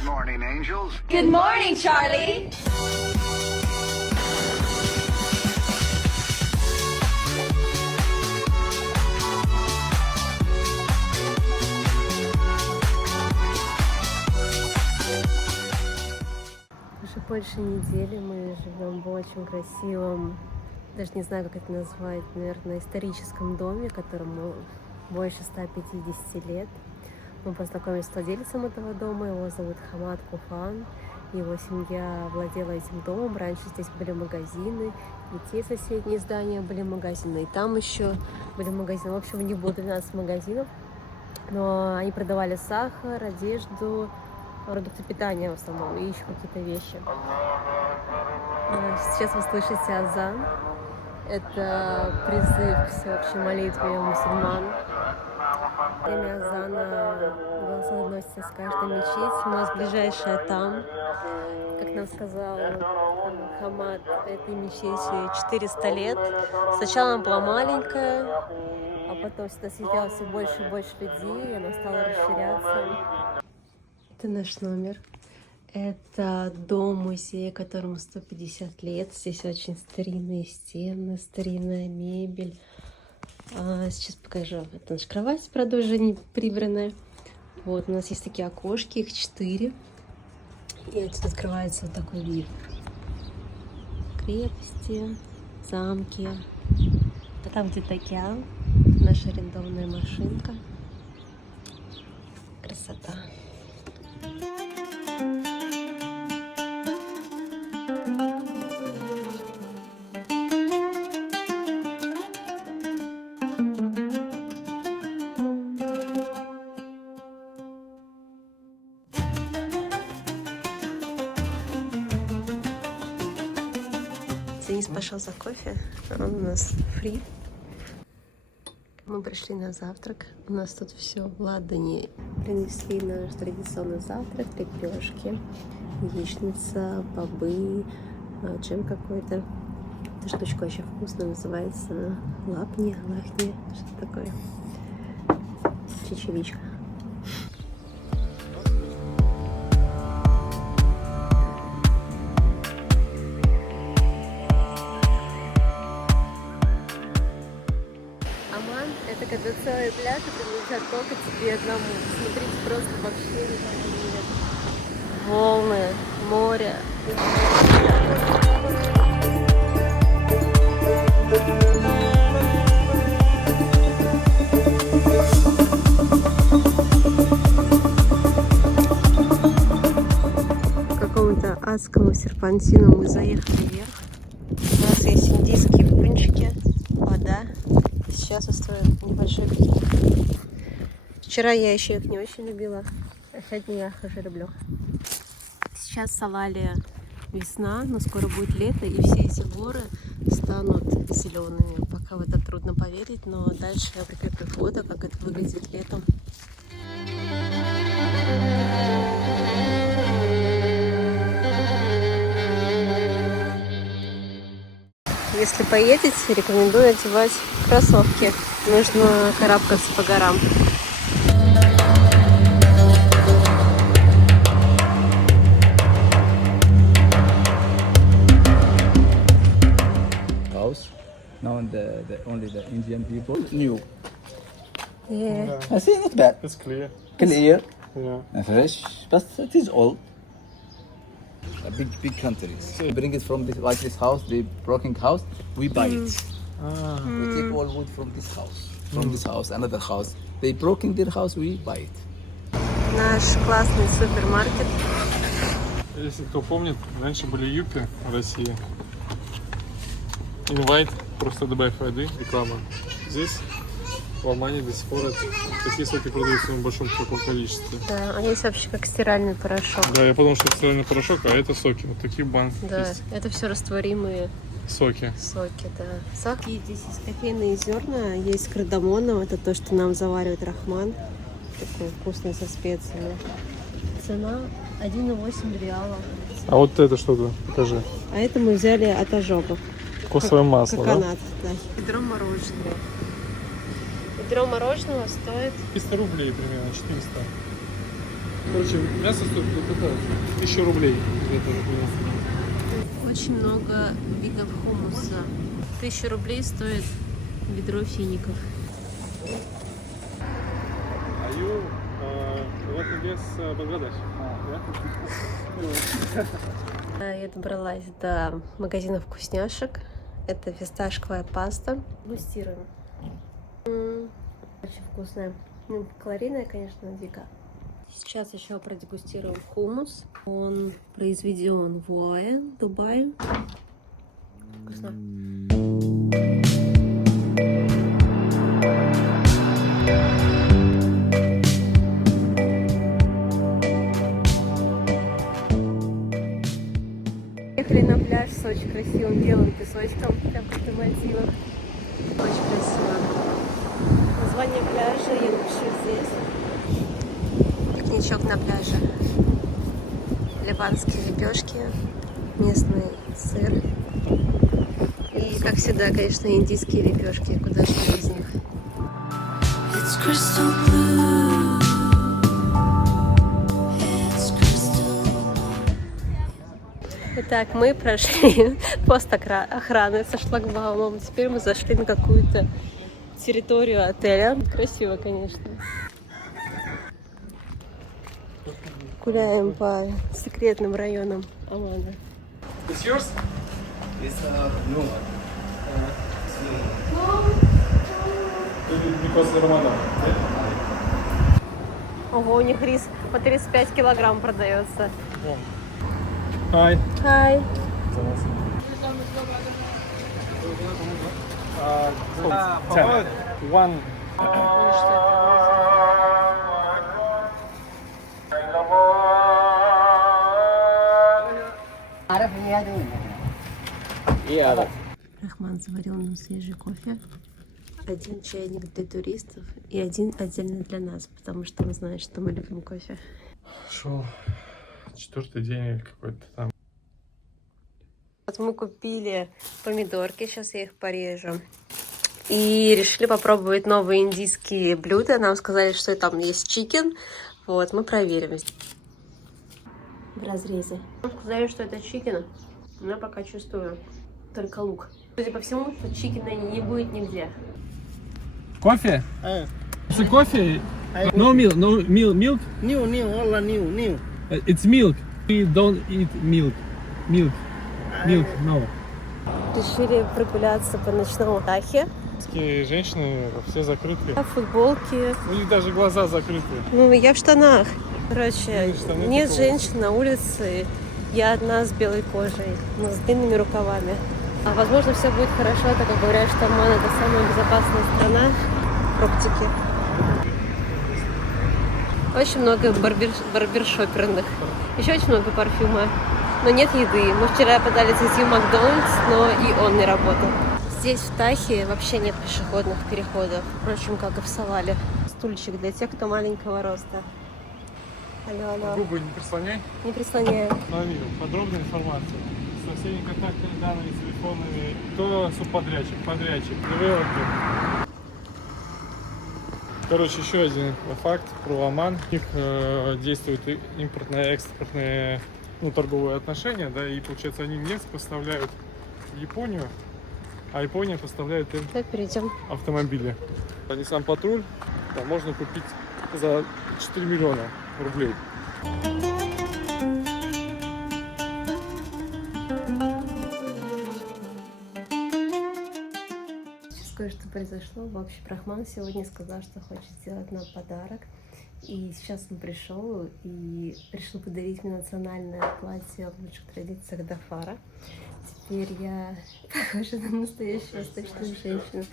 Good morning, angels. Good morning, Charlie. Уже больше недели мы живем в очень красивом, даже не знаю, как это назвать, наверное, историческом доме, которому больше 150 лет. Мы познакомились с владельцем этого дома, его зовут Хамад Куфан. Его семья владела этим домом, раньше здесь были магазины, и те соседние здания были магазины, и там еще были магазины. В общем, у них было 12 магазинов, но они продавали сахар, одежду, продукты питания в основном, и еще какие-то вещи. Сейчас вы слышите азан. Это призыв к всеобщей молитве мусульман. Время азана голоса доносятся с каждой мечети. У нас ближайшая там. Как нам сказал Хамад, этой мечети 400 лет. Сначала она была маленькая, а потом сюда съезжалось все больше и больше людей, и она стала расширяться. Это наш номер. Это дом-музей, которому 150 лет. Здесь очень старинные стены, старинная мебель. Сейчас покажу. Это наша кровать, правда, уже не прибранная. Вот, у нас есть такие окошки, их 4. И отсюда открывается вот такой вид. Крепости, замки. А там где-то океан, наша арендованная машинка. Красота. Денис пошел за кофе, он у нас фри. Мы пришли на завтрак. У нас тут все в ладони. Принесли наш традиционный завтрак: лепешки, яичница, бобы, джем какой-то. Эта штучка очень вкусная, называется лапни, что-то такое. Чечевичка. Это когда целый пляж, это нельзя только тебе одному. Смотрите, просто вообще никого нет. Волны, море. По какому-то адскому серпантину мы заехали вверх. У нас есть индийские пончики, вода. Сейчас устроим небольшой пикник. Вчера я еще их не очень любила, а сегодня я их уже люблю. Сейчас в Салале весна, но скоро будет лето, и все эти горы станут зелеными. Пока в это трудно поверить, но дальше я прикреплю фото, как это выглядит летом. Если поедете, рекомендую одевать кроссовки. Нужно карабкаться по горам. House. Now only the Indian people new. Yeah. I see, not bad. It's clear. Clear, Yeah. fresh, but it is old. Big countries. We bring it from this house, the broken house. We buy it. We take all wood from this house, another house. They broken their house, we buy it. Наш классный супермаркет. Если кто помнит, раньше были юпи в России. Invite, просто добавь воды, реклама. Здесь в Алмане до сих пор такие соки продаются в большом таком количестве. Да, они есть вообще как стиральный порошок. Да, я подумал, что это стиральный порошок, а это соки. Вот такие банки Да, есть. это все растворимые Соки. соки, да. Соки, здесь есть кофейные зерна, есть с кардамоном, это то, что нам заваривает Рахман. Такой вкусный, со специями. Цена 1,8 реала. А вот это что-то, покажи. А это мы взяли от ожогов. Кокосовое масло, да? Коконат, да. Ведро мороженого. Ведро мороженого стоит 300 рублей примерно, 400. Короче, мясо стоит где-то 1000 рублей. Это мясо. Очень много видов хумуса. 1000 рублей стоит ведро фиников. Are you what is Бангладеш? Я добралась до магазина вкусняшек. Это фисташковая паста. Дегустируем. Очень вкусная. Ну, калорийная, конечно, дико. Сейчас еще продегустируем хумус. Он произведен в ОАЭ, Дубае. Вкусно. Приехали на пляж с очень красивым белым песочком, прям как на Мальдивах. Очень красиво. Название пляжа я напишу здесь. Пикничок на пляже. Ливанские лепешки, местный сыр. И, как всегда, конечно, индийские лепешки. Куда же без них? It's crystal blue. Итак, мы прошли пост охраны со шлагбаумом. Теперь мы зашли на какую-то территорию отеля. Красиво, конечно. Гуляем по секретным районам Омана. It's yours? It's no one. Because Ramadan. Ого, у них рис по 35 килограмм продается. Hi. Хай. One. Рахман заварил нам свежий кофе. Один чайник для туристов и один отдельно для нас, потому что он знает, что мы любим кофе. Шел 4-й день или какой-то там. Вот мы купили помидорки, сейчас я их порежу. И решили попробовать новые индийские блюда. Нам сказали, что там есть чикен. Вот, мы проверим. В разрезе. Нам сказали, что это чикен, но я пока чувствую только лук. Судя по всему, что чикена не будет нигде. Кофе? It's a coffee? No milk, no milk? New, all new. It's milk. We don't eat milk. Milk, no. Решили прогуляться по ночному Дахе. Женщины все закрыты. В футболке. У них даже глаза закрыты. Ну, я в штанах. Короче, Штаны нет такого. женщин на улице. Я одна с белой кожей, но с длинными рукавами. А возможно, все будет хорошо, так как говорят, что Оман — это самая безопасная страна. Пробтики. Очень много барбершоперных. Еще очень много парфюма. Но нет еды. Мы вчера пытались зайти в Макдональдс, но и он не работал. Здесь, в Тахе, вообще нет пешеходных переходов. Впрочем, как и в Салале. Стульчик для тех, кто маленького роста. Алло. Губы не прислоняй. Не прислоняю. Подробная информация со всеми контактными данными, телефонами. Кто субподрядчик, подрядчик, девелопер. Короче, еще один факт про Оман. У них действуют импортные, экспортные, торговые отношения, да, и получается они нефть поставляют в Японию, а Япония поставляет им Давай перейдем. автомобили. Nissan Patrol там можно купить за 4 миллиона рублей. Сейчас кое-что произошло. В общем, Рахман сегодня сказал, что хочет сделать нам подарок. И сейчас он пришел и решил подарить мне национальное платье в лучших традициях Дафара. Теперь я похожа на настоящую восточную женщину.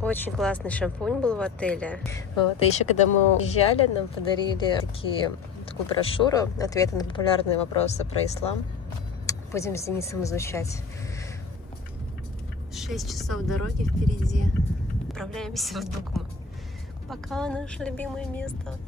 Очень классный шампунь был в отеле. Вот. И еще когда мы уезжали, нам подарили такую брошюру, ответы на популярные вопросы про ислам. Будем с Денисом изучать. 6 часов дороги впереди. Отправляемся в Дукму. Пока наше любимое место.